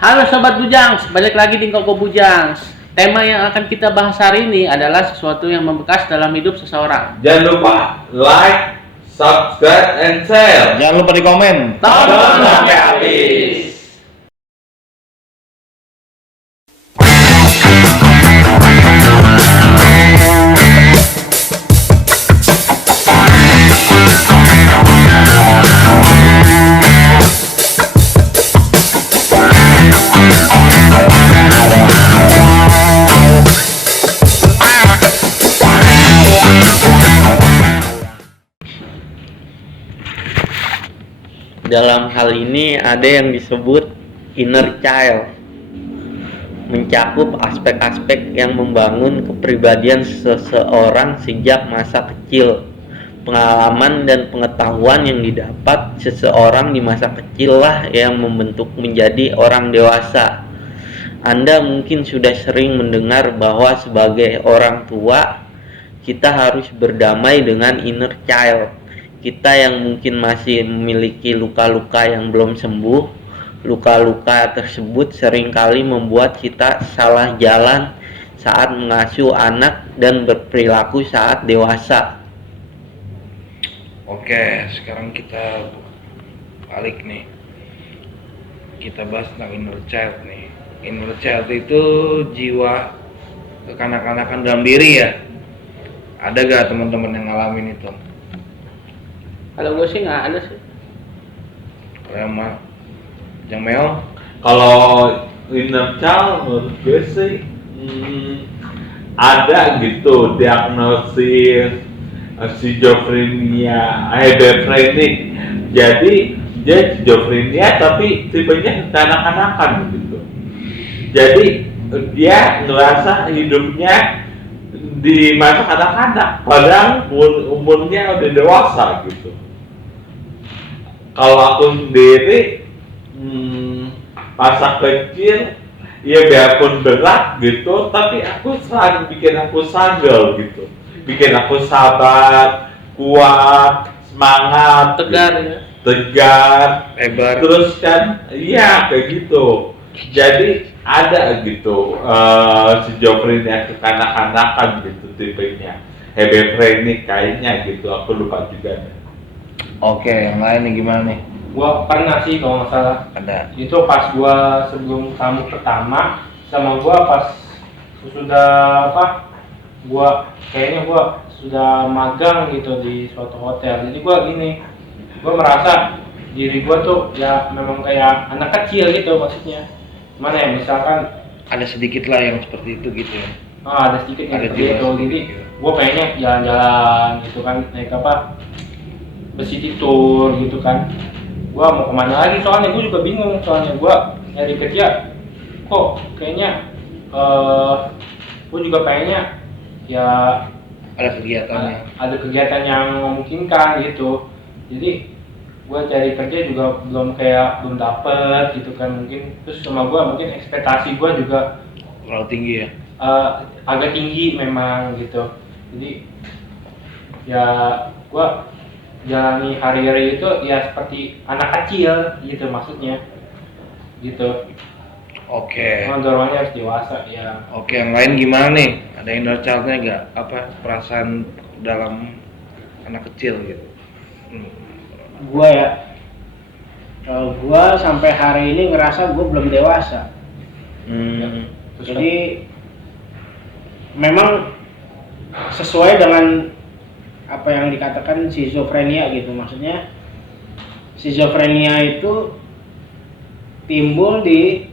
Halo Sobat Bujangs, balik lagi di Koko Bujangs. Tema yang akan kita bahas hari ini adalah sesuatu yang membekas dalam hidup seseorang. Jangan lupa like, subscribe, and share. Jangan lupa di komen. Tonton sampai habis. Dalam hal ini ada yang disebut inner child, mencakup aspek-aspek yang membangun kepribadian seseorang sejak masa kecil. Pengalaman dan pengetahuan yang didapat seseorang di masa kecil lah yang membentuk menjadi orang dewasa. Anda mungkin sudah sering mendengar bahwa sebagai orang tua kita harus berdamai dengan inner child kita yang mungkin masih memiliki luka-luka yang belum sembuh. Luka-luka tersebut seringkali membuat kita salah jalan saat mengasuh anak dan berperilaku saat dewasa. Oke, sekarang kita balik nih. Kita bahas tentang inner child nih. Inner child itu jiwa kekanak-kanakan dalam diri ya. Ada gak teman-teman yang ngalamin itu? Kalau gue sih nggak ada sih. Sama yang Mel? Kalau inner child menurut gue sih ada gitu diagnosis schizophrenia, hebephrenic. Jadi dia schizophrenia tapi tipenya kanak-kanakan gitu. Jadi dia ngerasa hidupnya di masa kanak-kanak, padahal umurnya udah dewasa gitu. Kalau aku sendiri masa kecil ya biarpun berat gitu, tapi aku selalu bikin aku struggle gitu, bikin aku sabar, kuat, semangat, Tegar gitu. ya. Tegar, Hebat. terus kan iya kayak gitu. Jadi ada gitu schizophrenia kekanak-kanakan gitu tipenya, hebephrenic kayaknya gitu, aku lupa juga. Oke, yang lain nih gimana nih? Gua pernah sih kalau nggak salah. Ada. Itu pas gua sebelum tamu pertama sama gua pas sudah kayaknya gua sudah magang gitu di suatu hotel. Jadi gua gini, gua merasa diri gua tuh ya memang kayak anak kecil gitu maksudnya. Mana ya misalkan Ada sedikit lah yang seperti itu gitu ya. ada sedikit yang Ada seperti jiwa itu. Jadi sedikit. gua pengennya jalan-jalan gitu kan, naik city tour gitu kan. Gua mau kemana lagi soalnya gua juga bingung, soalnya gua nyari kerja kok kayaknya gua juga pengennya ya Ada kegiatannya. ada kegiatan yang memungkinkan gitu. Jadi gua cari kerja juga belum dapet gitu kan, mungkin terus sama gua mungkin ekspektasi gua juga Terlalu tinggi ya. agak tinggi memang gitu. Jadi ya gua jalani hari-hari itu ya seperti anak kecil gitu maksudnya gitu. Oke. Dorongannya harus dewasa ya. Oke, yang lain gimana nih? Ada inner child-nya nggak? Apa perasaan dalam anak kecil gitu? Gua ya, kalau gua sampai hari ini ngerasa gua belum dewasa. Jadi memang sesuai dengan apa yang dikatakan schizophrenia gitu, maksudnya schizophrenia itu timbul di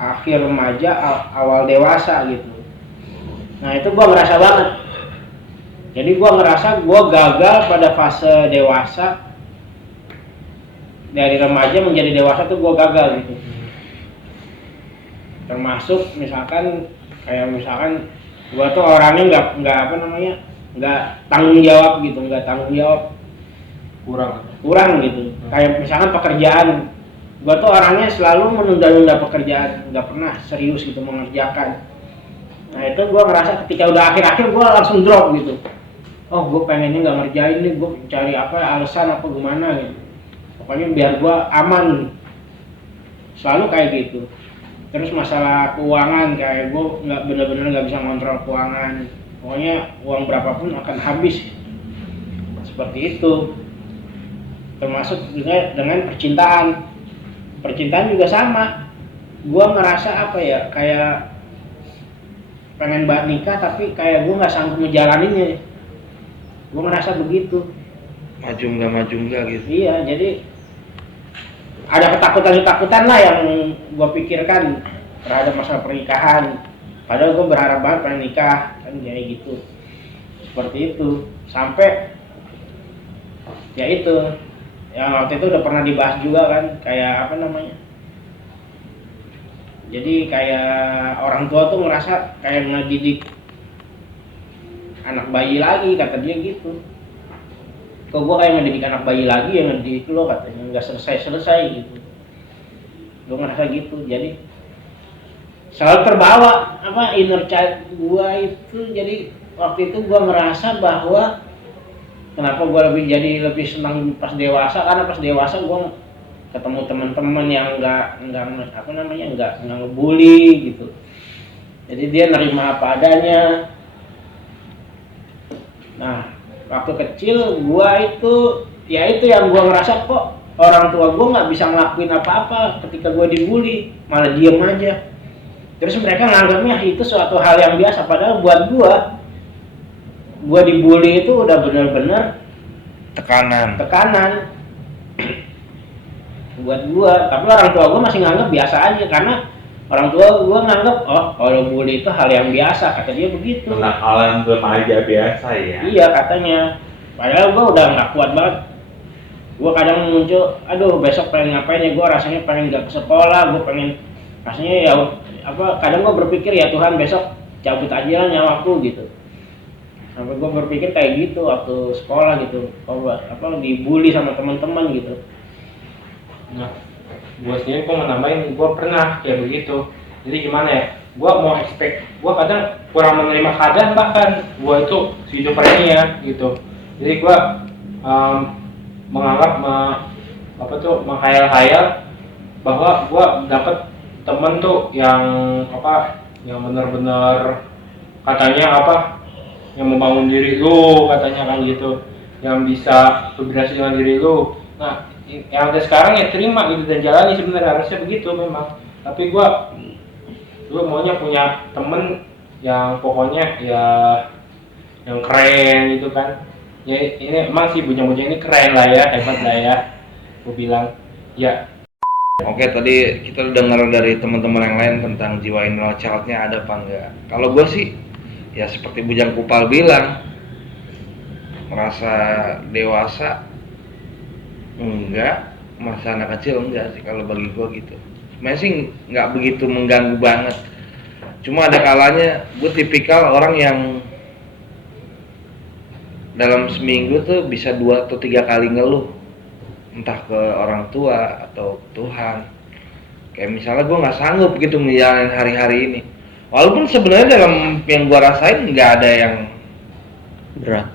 akhir remaja awal dewasa gitu. Nah itu gua ngerasa banget. Jadi gua ngerasa gua gagal pada fase dewasa. Dari remaja menjadi dewasa tuh gua gagal gitu. Termasuk misalkan gua tuh orangnya nggak tanggung jawab gitu, kurang gitu. Kayak misalkan pekerjaan, gua tuh orangnya selalu menunda-nunda pekerjaan, nggak pernah serius gitu mengerjakan. Nah itu gua ngerasa ketika udah akhir-akhir gua langsung drop gitu. Oh gua pengennya nggak ngerjain nih, gua cari alasan apa gimana gitu. Pokoknya biar gua aman, selalu kayak gitu. Terus masalah keuangan, kayak gue bener-bener nggak bisa ngontrol keuangan. Pokoknya uang berapapun akan habis. Seperti itu. Termasuk juga dengan percintaan. Percintaan juga sama. Gue ngerasa apa ya, kayak pengen banget nikah tapi kayak gue nggak sanggup ngejalaninnya. Gue ngerasa begitu. Maju enggak gitu. Iya, jadi ada ketakutan lah yang gue pikirkan terhadap masalah pernikahan. Padahal gue berharap banget pengen nikah, kan kayak gitu. Seperti itu. Sampai ya itu, yang waktu itu udah pernah dibahas juga kan, kayak apa namanya? Jadi kayak orang tua tuh ngerasa kayak ngedidik anak bayi lagi, kata dia gitu. Kok gue kayak ngedidik anak bayi lagi yang ngedidik lo, katanya nggak selesai gitu. Gue ngerasa gitu, jadi selalu terbawa apa inner child gue itu. Jadi waktu itu gue merasa bahwa kenapa gue lebih senang pas dewasa, karena pas dewasa gue ketemu teman-teman yang nggak ngebully gitu. Jadi dia nerima apa adanya. Nah, waktu kecil gua itu yang gua ngerasa kok orang tua gua nggak bisa ngelakuin apa-apa ketika gua dibully, malah diem aja. Terus mereka nganggapnya itu suatu hal yang biasa, padahal buat gua dibully itu udah benar-benar Tekanan. Buat gua. Tapi orang tua gua masih nganggap biasa aja, karena orang tua gua nganggap kalau bully itu hal yang biasa, kata dia begitu. Kenakalan remaja biasa ya. Iya katanya. Padahal gue udah nggak kuat banget. Gue kadang muncul, aduh besok pengen ngapain ya, gue rasanya pengen nggak ke sekolah, gue pengen rasanya ya kadang gue berpikir ya Tuhan besok cabut aja lah nyawaku gitu. Sampai gue berpikir kayak gitu waktu sekolah gitu, dibully sama teman-teman gitu. Nah, gue sendiri gue mau nambahin, gue pernah kayak begitu. Jadi gimana ya, gue mau expect, gue kadang kurang menerima keadaan, bahkan gue itu schizophrenia gitu. Jadi gue menganggap menghayal-hayal bahwa gue dapet temen tuh yang benar-benar katanya yang membangun diri lu, katanya kan gitu, yang bisa berhasil dengan diri lu. Nah, yang ada sekarang ya terima gitu dan jalani, sebenarnya harusnya begitu memang. Tapi gue maunya punya temen yang pokoknya ya yang keren gitu kan. Ya ini emang sih bujang-bujang ini keren lah ya, hebat lah ya. Gue bilang ya. Oke, tadi kita dengar dari teman-teman yang lain tentang jiwa inner child-nya ada apa enggak. Kalau gue sih ya seperti Bujang Kupal bilang, merasa dewasa enggak, merasa anak kecil enggak sih kalau bagi gue gitu. Sebenarnya sih nggak begitu mengganggu banget. Cuma ada kalanya gue tipikal orang yang dalam seminggu tuh bisa 2 atau 3 kali ngeluh, entah ke orang tua atau Tuhan. Kayak misalnya gue nggak sanggup gitu menjalani hari-hari ini. Walaupun sebenarnya dalam yang gue rasain nggak ada yang berat,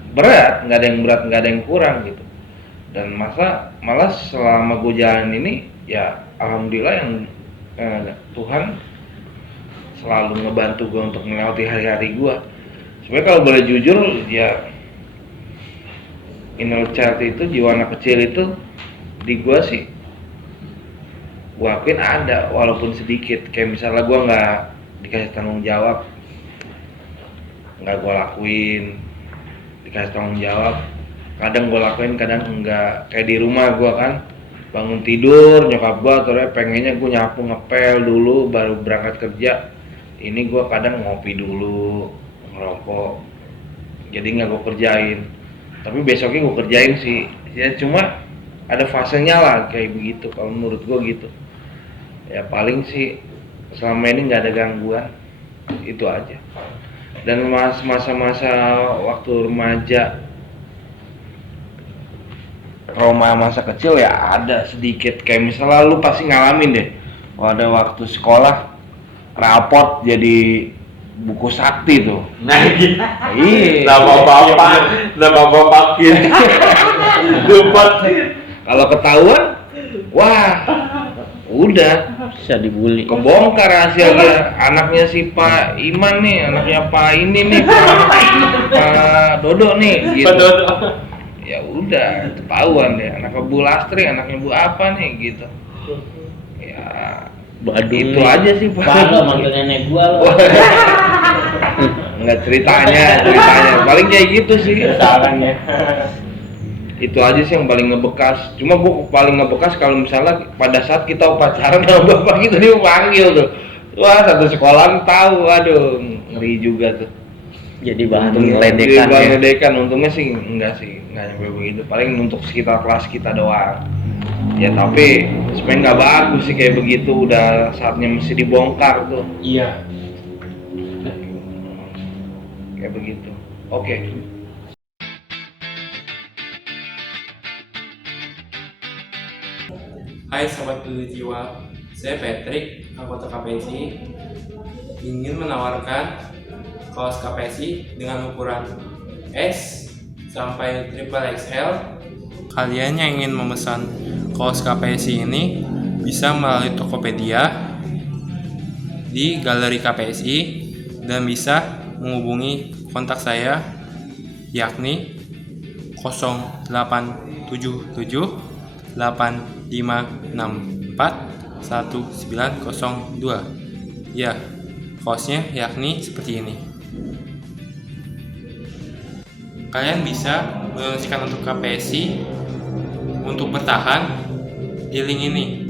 nggak ada yang berat, nggak ada yang kurang gitu. Dan malah selama gue jalan ini ya alhamdulillah yang Tuhan selalu ngebantu gue untuk melewati hari-hari gue. Sebenarnya kalau boleh jujur ya inner child itu, jiwa anak kecil itu di gue sih gue akuin ada walaupun sedikit. Kayak misalnya gue nggak dikasih tanggung jawab, nggak gue lakuin. Dikasih tanggung jawab kadang gue lakuin, kadang enggak. Kayak di rumah gue kan bangun tidur, nyokap gue terus pengennya gue nyapu ngepel dulu baru berangkat kerja. Ini gue kadang ngopi dulu, ngerokok, jadi nggak gue kerjain. Tapi besoknya gue kerjain sih. Ya cuma ada fasenya lah kayak begitu kalau menurut gue gitu. Ya paling sih selama ini nggak ada gangguan, itu aja. Dan masa-masa waktu remaja, trauma masa kecil ya ada sedikit. Kayak misalnya lu pasti ngalamin deh, ada waktu sekolah rapot jadi buku sakti tuh. Nah, gitu. Iya. Nama bapakin. Dapat. Kalau ketahuan, wah, udah Bisa dibully. Kebongkar rahasia anaknya si Pak Iman nih, anaknya Pak ini nih, Pak Dodo nih, gitu. Ya udah, ketahuan deh, anaknya Bu Lastri, anaknya Bu apa nih, gitu. Ya, Badung itu nih. aja sih Pak. Wah, lo manggil nenek gua lo. Enggak ceritanya, paling kayak gitu sih. Kesalahannya. Itu aja sih yang paling ngebekas. Cuma gua paling ngebekas kalau misalnya pada saat kita upacara sama bapak gitu dia panggil tuh. Wah, satu sekolah tahu, aduh ngeri juga tuh. Jadi bahan Jadi ledekan bahan ya. ledekan, untungnya sih, enggak nyampe begitu. Paling untuk sekitar kelas kita doang. Ya tapi sebenarnya nggak bagus sih kayak begitu, udah saatnya mesti dibongkar tuh. Iya. Kayak begitu. Oke. Hai Sobat Peduli Jiwa, saya Patrick, anggota KPSI, ingin menawarkan kaos KPSI dengan ukuran S sampai triple XL. Kalian yang ingin memesan kaos KPSI ini bisa melalui Tokopedia di Galeri KPSI dan bisa menghubungi kontak saya yakni 0877 8564 1902. Ya, kaosnya yakni seperti ini. Kalian bisa mendonasikan untuk KPSI untuk bertahan di link ini.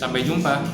Sampai jumpa.